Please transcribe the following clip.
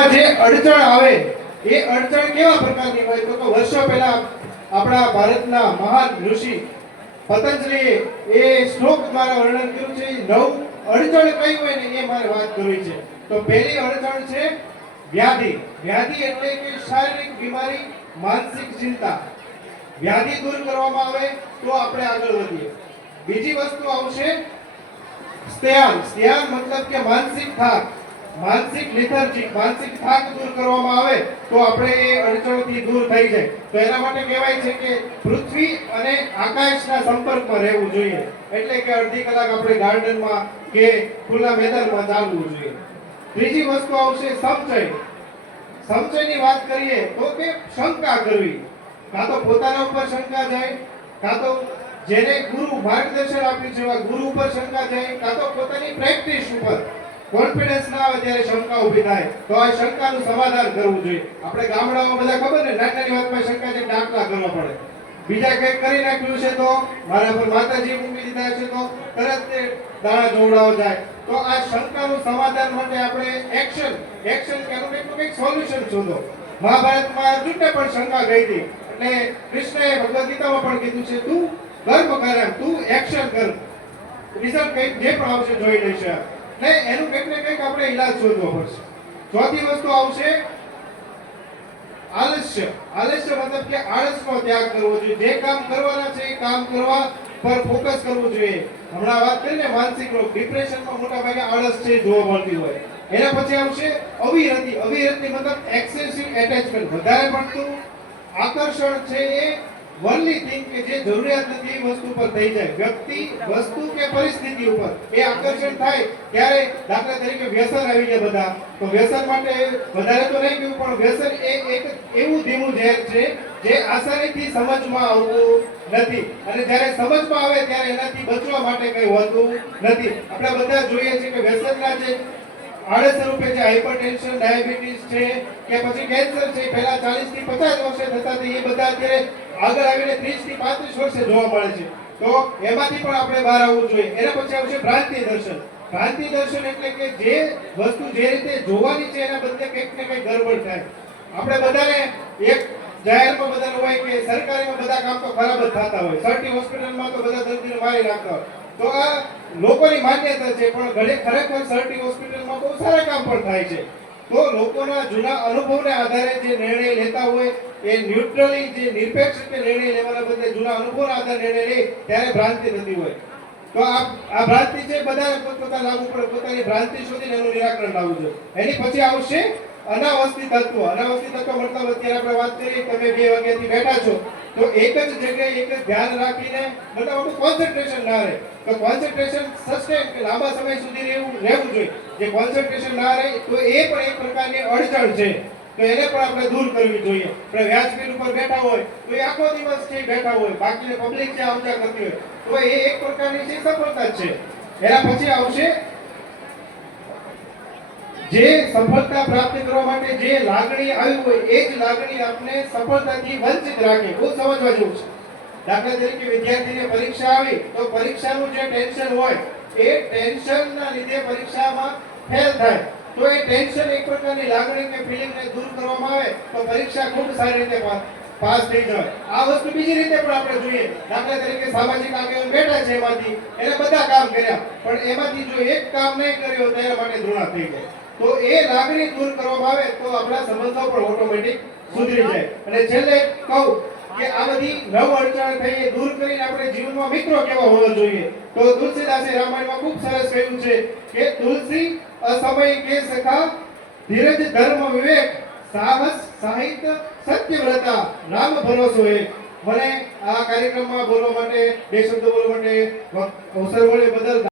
જીવનમાં જે અડચણ આવે, એ અડચણ કેવા પ્રકારની હોય તો વર્ષો પહેલા આપણા ભારતના મહાન ઋષિ પતંજલિએ એ શ્લોક દ્વારા વર્ણન કર્યું છે, નવ અડચણ કઈ હોય ને એ મારે વાત કરવી છે. તો પહેલી અડચણ છે વ્યાધિ. વ્યાધિ એટલે કે શારીરિક બીમારી, માનસિક ચિંતા. વ્યાધિ દૂર કરવામાં આવે તો આપણે આગળ વધીએ. બીજી વસ્તુ આવશે સ્તયાન. સ્તયાન મતલબ કે માનસિક થાક. માનસિક લેથાર્જી માનસિક થાક દૂર કરવામાં આવે તો આપણે એ અડચણથી દૂર થઈ જાય. તો એના માટે કહેવાય છે કે પૃથ્વી અને આકાશના સંપર્કમાં રહેવું જોઈએ. એટલે કે અડધી કલાક આપણે ગાર્ડનમાં કે ખુલ્લા મેદાનમાં ચાલવું જોઈએ. ત્રીજી વસ્તુ આવશે સમચય સમચયની વાત કરીએ તો કે શંકા કરવી. કાં તો પોતાના ઉપર શંકા જાય, કાં તો જેને ગુરુ માર્ગદર્શન આપ્યું છે એવા ગુરુ ઉપર શંકા જાય, કાં તો પોતાની પ્રેક્ટિસ ઉપર. કોન્ફિડન્સ ના આવે ત્યારે શંકા ઊભી થાય. તો આ શંકાનું સમાધાન કરવું જોઈએ. આપણે ગામડામાં બધા ખબર ને નાની વાતમાં શંકા છે દાખલા કરવા પડે. બીજા કંઈક કરી નાખ્યું છે તો મારા પર માતાજી મૂકી દીધા છે તો તરત તે દાણા જોવડાવ જાય. તો આ શંકાનું સમાધાન માટે આપણે એક્શન એક્શન કે કંઈક કંઈક સોલ્યુશન શોધો. મહાભારતમાં અર્જુનને પણ શંકા ગઈ હતી. એટલે કૃષ્ણએ ભગવદ ગીતામાં પણ કીધું છે, તું કર્મ કર તું એક્શન કર. રિઝલ્ટ કંઈક જે પણ આવશે જોઈ લેશે. એટલે એનું કંઈક ને કંઈક આપણે ઈલાજ શોધવો પડશે. ચોથી વસ્તુ આવશે આલસ્ય. આલસ્ય મતલબ કે આળસનો ત્યાગ કરવો જોઈએ. જે કામ કરવાના છે એ કામ કરવા પર ફોકસ કરવું જોઈએ. હમણાં વાત કરીને માનસિક રોગ. ડિપ્રેશનમાં મોટા ભાગે આળસ છે, જોવા મળતી હોય. એના પછી આવશે અવિરતિ. અવિરતિ મતલબ એક્સેસિવ એટેચમેન્ટ વધારે પડતું આકર્ષણ છે એ વનલી થિંગ કે જે જરૂરિયાત નથી વસ્તુ પર થઈ જાય. વ્યક્તિ, વસ્તુ કે પરિસ્થિતિ ઉપર એ આકર્ષણ થાય ત્યારે દાખલા તરીકે વ્યસન આવી જાય બધા. તો વ્યસન માટે વધારે તો નહીં પીવું, પણ વ્યસન એ એક એવું ધીમું ઝેર છે જે આસાનીથી સમજમાં આવતું નથી. અને જ્યારે સમજમાં આવે ત્યારે એનાથી બચવા માટે કંઈ હોતું નથી. આપણે બધા જોઈએ છીએ કે વ્યસનના જે આડસ રૂપે જે હાઇપરટેન્શન ડાયાબિટીસ છે, કે પછી કેન્સર છે પહેલા 40 થી 50 વર્ષે થતા એ બધા અત્યારે આગળ આવીને 30 થી 35 વર્ષે જોવા મળે છે. તો એમાંથી પણ આપણે બહાર આવવું જોઈએ. એના પછી આવશે ભ્રાંતિ દર્શન. ભ્રાંતિ દર્શન એટલે કે જે વસ્તુ જે રીતે જોવાની છે, એના બદલે કંઈક ને કંઈક ગરબડ થાય. આપણે બધાને એક જાહેરમાં બધા હોય કે સરકારીમાં બધા કામ તો ખરાબ જ થતા હોય. સરટી હોસ્પિટલમાં તો બધા દર્દીને મારી નાખતા હોય. તો આ લોકોની માન્યતા છે, પણ ઘણી ખરેખર સરટી હોસ્પિટલમાં બહુ સારા કામ પણ થાય છે. તો લોકોના જૂના અનુભવને આધારે જે નિર્ણય લેતા હોય, એ ન્યુટ્રલી જે નિરપેક્ષ રીતે નિર્ણય લેવાના બદલે જૂના અનુભવના આધારે નિર્ણય લે, ત્યારે ભ્રાંતિ થતી હોય. તો આ આ ભ્રાંતિ છે બધાને પોતપોતા લાવવું પડે પોતાની ભ્રાંતિ શોધીને એનું નિરાકરણ લાવવું જોઈએ. એની પછી આવશે અનાવસ્થિત તત્વ. અનાવસ્થિત તત્વ મતલબ અત્યારે આપણે વાત કરીએ તમે બે વાગ્યાથી બેઠા છો. તો એક જ જગ્યાએ એક જ ધ્યાન રાખીને આપણું કોન્સન્ટ્રેશન ના રહે. તો કોન્સન્ટ્રેશન સસ્ટેન કે લાંબા સમય સુધી રહેવું રહેવું જોઈએ. જે કોન્સન્ટ્રેશન ના રહે, તો એ પણ એક પ્રકારની અડચણ છે. તો એને પણ આપણે દૂર કરવી જોઈએ. આપણે વ્યાજપીઠ ઉપર બેઠા હોય, તો એ આખો દિવસ છે બેઠા હોય, બાકીને પબ્લિક જે આવજા કરતી હોય, તો એ એક પ્રકારની છે સફળતા છે. એના પછી આવશે જે સફળતા પ્રાપ્ત કરવા માટે જે લાગણી આવી હોય, એ જ લાગણી આપને સફળતાથી વંચિત રાખે. બહુ સમજવા જેવું છે. દાખલા તરીકે વિદ્યાર્થીને પરીક્ષા આવી, તો પરીક્ષાનું જે ટેન્શન હોય, એ ટેન્શનના લીધે પરીક્ષામાં ફેલ થાય. તો એ ટેન્શન એક પ્રકારની લાગણી કે ફિલિંગને દૂર કરવામાં આવે, તો પરીક્ષા ખૂબ સારી રીતે પાસ થઈ જાય. આ વસ્તુ બીજી રીતે પણ આપણે જોઈએ. દાખલા તરીકે સામાજિક આગેવાન બેઠા છે એમાંથી. એને બધા કામ કર્યા. પણ એમાંથી જો એક કામ નહીં કર્યો, તો એના માટે ધૃણા થઈ જાય. તો એ લાગણી દૂર કરવામાં આવે તો આપણા સંબંધો પણ ઓટોમેટિક સુધરી જાય. અને છેલ્લે કહું કે આ બધી નવ અડચણ થઈ દૂર કરીને આપણે જીવનમાં મિત્રો કેવા હોવા જોઈએ? તો તુલસીદાસે રામાયણમાં ખૂબ સરસ કહ્યું છે કે તુલસી અસમય કે સખા ધીરજ ધર્મ વિવેક સાહસ સાહિત્ય સત્યવ્રતા રામ ભરોસો એક મને આ કાર્યક્રમમાં બોલવા માટે, બે શબ્દો બોલવા માટે અવસર મળ્યો બદલ